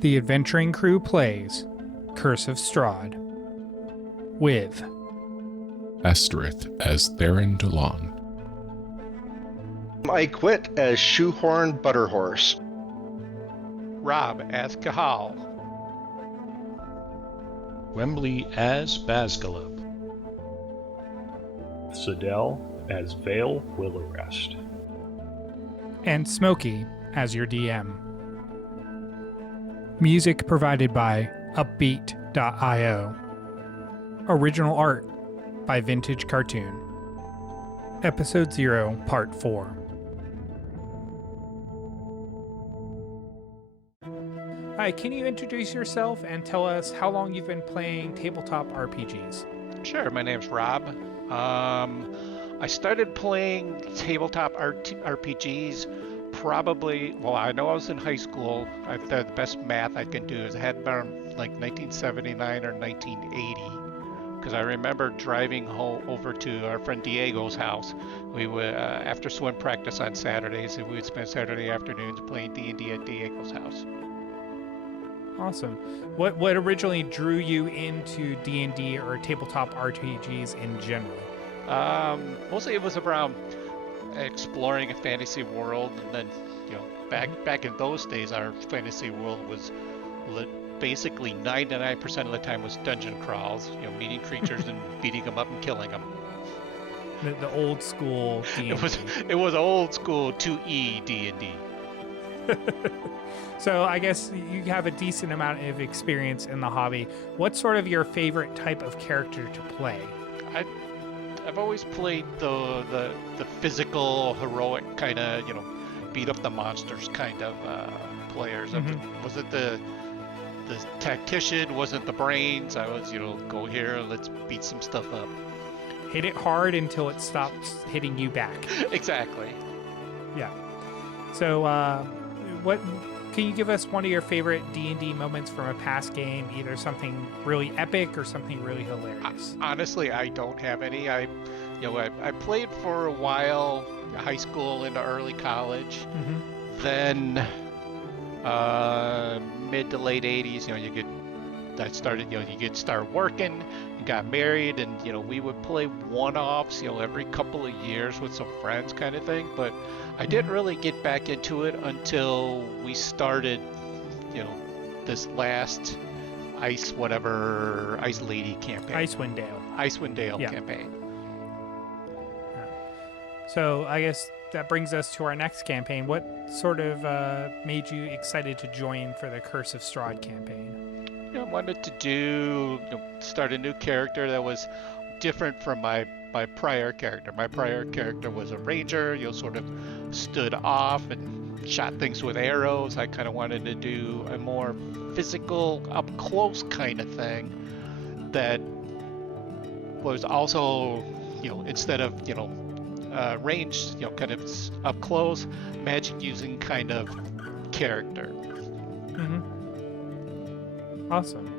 The adventuring crew plays Curse of Strahd with Esterith as Theron DeLong, I quit as Shoehorn Butterhorse. Rob as Kahal. Wembley as Basgalub. Sidel as Vale Willarest. and Smokey as your DM. Music provided by Upbeat.io. Original art by Vintage Cartoon. Episode 0, Part 4. Hi, can you introduce yourself and tell us how long you've been playing tabletop RPGs? Sure, my name's Rob. I started playing tabletop RPGs probably, well, I know I was in high school. The best math I can do is it had been like 1979 or 1980. Because I remember driving over to our friend Diego's house. We would, after swim practice on Saturdays, and we would spend Saturday afternoons playing D&D at Diego's house. Awesome. What originally drew you into D&D or tabletop RPGs in general? Mostly it was around exploring a fantasy world, and then, back in those days, our fantasy world was basically 99% of the time was dungeon crawls, meeting creatures and beating them up and killing them. The old school D&D. It was old school 2E D&D. So I guess you have a decent amount of experience in the hobby. What's sort of your favorite type of character to play? I've always played the physical, heroic kind of, beat up the monsters kind of players. Mm-hmm. Was it the tactician? Wasn't the brains? I was, go here, let's beat some stuff up. Hit it hard until it stops hitting you back. Exactly. Yeah. So, what can you give us one of your favorite D&D moments from a past game? Either something really epic or something really hilarious. Honestly, I don't have any. I played for a while, high school into early college. Mm-hmm. Then, mid to late 80s, you could start working, you got married, and we would play one-offs, every couple of years with some friends kind of thing. But I didn't really get back into it until we started, this last Ice Lady campaign. Icewind Dale Yeah. campaign. So I guess that brings us to our next campaign. What sort of made you excited to join for the Curse of Strahd campaign? I wanted to start a new character that was different from my prior character. My prior character was a ranger, sort of stood off and shot things with arrows. I kind of wanted to do a more physical, up close kind of thing that was also, instead of, ranged, kind of up close, magic using kind of character. Mm-hmm. Awesome.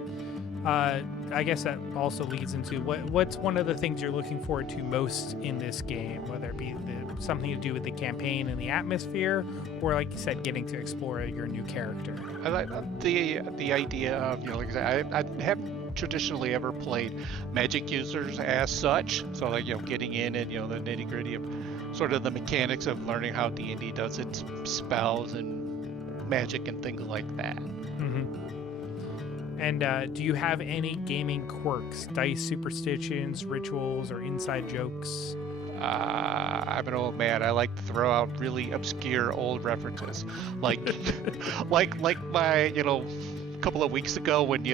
I guess that also leads into what's one of the things you're looking forward to most in this game, whether it be something to do with the campaign and the atmosphere, or like you said, getting to explore your new character. I like the idea of, like I said, I haven't traditionally ever played magic users as such, so like, getting in and, the nitty gritty of sort of the mechanics of learning how D&D does its spells and magic and things like that. Mm-hmm. And do you have any gaming quirks, dice superstitions, rituals, or inside jokes? I'm an old man. I like to throw out really obscure old references, like like my couple of weeks ago when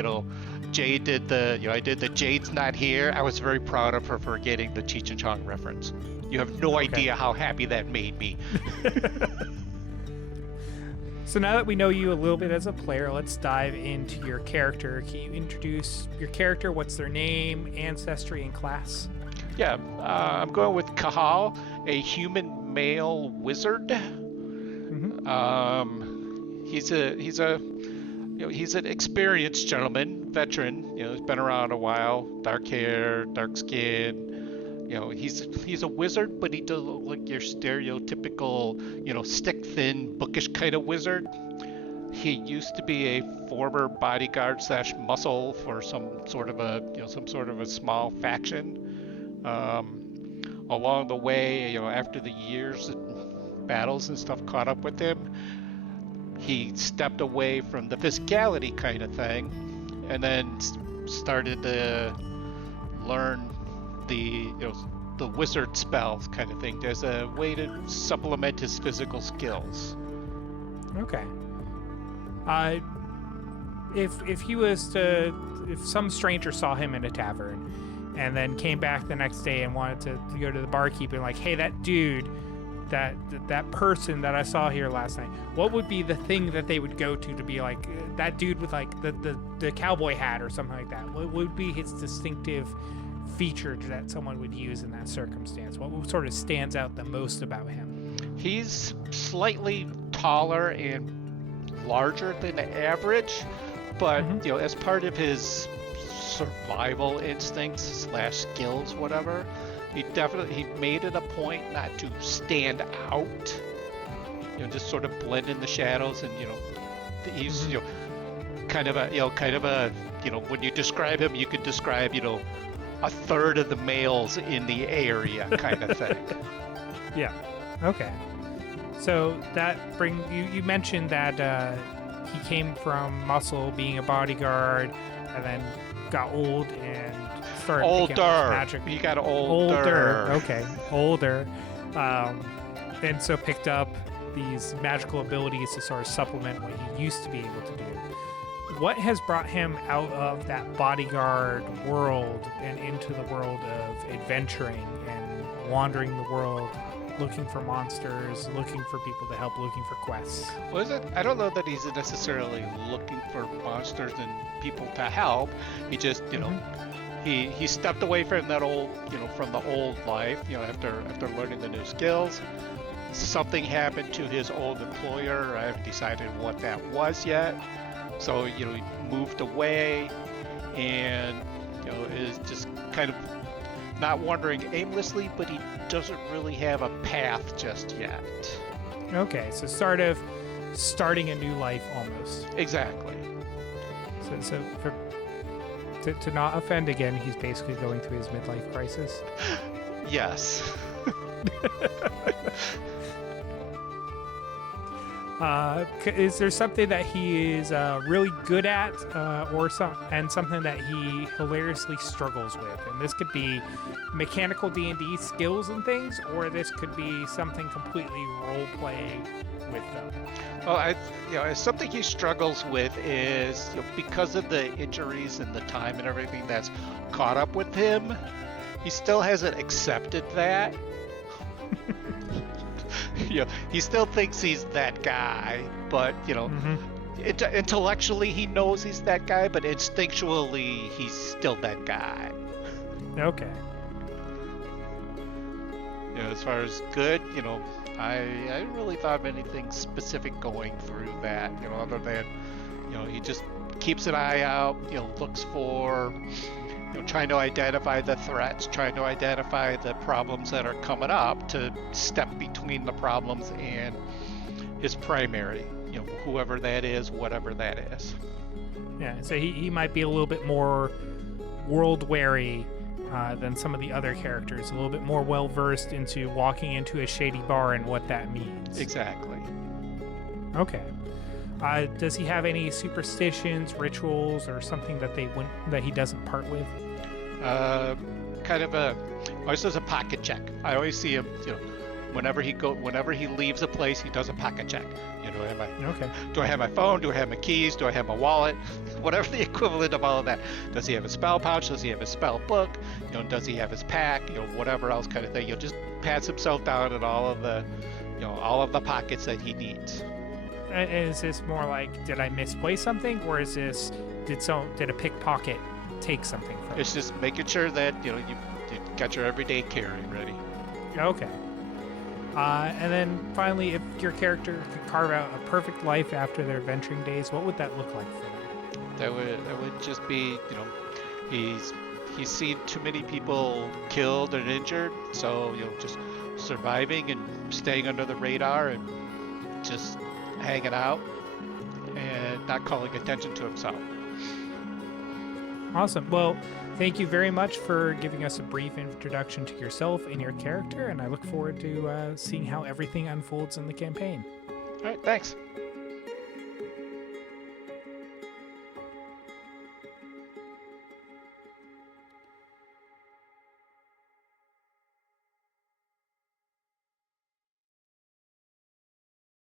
Jade did I did the Jade's Not Here. I was very proud of her for getting the Cheech and Chong reference. You have no idea how happy that made me. So now that we know you a little bit as a player, let's dive into your character. Can you introduce your character? What's their name, ancestry, and class? Yeah, I'm going with Kahal, a human male wizard. Mm-hmm. He's an experienced gentleman, veteran. He's been around a while. Dark hair, dark skin. he's a wizard, but he doesn't look like your stereotypical, stick thin, bookish kind of wizard. He used to be a former bodyguard slash muscle for some sort of a small faction. Along the way, after the years and battles and stuff caught up with him, he stepped away from the physicality kind of thing, and then started to learn the wizard spells kind of thing. There's a way to supplement his physical skills. Okay. If some stranger saw him in a tavern and then came back the next day and wanted to go to the barkeep and like, hey, that dude, that person that I saw here last night, what would be the thing that they would go to be like, that dude with like the cowboy hat or something like that? What would be his distinctive feature that someone would use in that circumstance? What sort of stands out the most about him? He's slightly taller and larger than the average, but as part of his survival instincts slash skills, whatever, he made it a point not to stand out, just sort of blend in the shadows, and he's kind of a when you describe him, you could describe a third of the males in the area kind of thing. Yeah. Okay. So that you mentioned that he came from muscle, being a bodyguard, and then got old and started picking up magic. He got older. Okay, older. And so picked up these magical abilities to sort of supplement what he used to be able to do. What has brought him out of that bodyguard world and into the world of adventuring and wandering the world, looking for monsters, looking for people to help, looking for quests? I don't know that he's necessarily looking for monsters and people to help. He just, he stepped away from that old, from the old life, after learning the new skills. Something happened to his old employer. I haven't decided what that was yet. So, he moved away and, is just kind of not wandering aimlessly, but he doesn't really have a path just yet. Okay, so sort of starting a new life almost. Exactly. So to not offend again, he's basically going through his midlife crisis. Yes. Is there something that he is really good at, or something that he hilariously struggles with? And this could be mechanical D&D skills and things, or this could be something completely role-playing with them. Well, something he struggles with is because of the injuries and the time and everything that's caught up with him, he still hasn't accepted that. He still thinks he's that guy, but intellectually he knows he's that guy, but instinctually he's still that guy. Okay. As far as good, I didn't really thought of anything specific going through that, other than, he just keeps an eye out, looks for, trying to identify the threats, trying to identify the problems that are coming up to step between the problems and his primary, whoever that is, whatever that is. Yeah, so he might be a little bit more world-weary than some of the other characters, a little bit more well-versed into walking into a shady bar and what that means. Exactly. Okay. Does he have any superstitions, rituals, or something that he doesn't part with? Always does a pocket check. I always see him, whenever he leaves a place, he does a pocket check. Do I have my phone? Do I have my keys? Do I have my wallet? Whatever the equivalent of all of that. Does he have a spell pouch? Does he have a spell book? Does he have his pack? Whatever else kind of thing. Just pats himself down in all of the pockets that he needs. And is this more like, did I misplace something, or is this did a pickpocket take something from It's just making sure that you got your everyday carry ready. Okay. And then finally, if your character could carve out a perfect life after their adventuring days, what would that look like for them? That would just be, he's he's seen too many people killed and injured, so just surviving and staying under the radar and just hanging out and not calling attention to himself. Awesome. Well, thank you very much for giving us a brief introduction to yourself and your character, and I look forward to seeing how everything unfolds in the campaign. All right, thanks.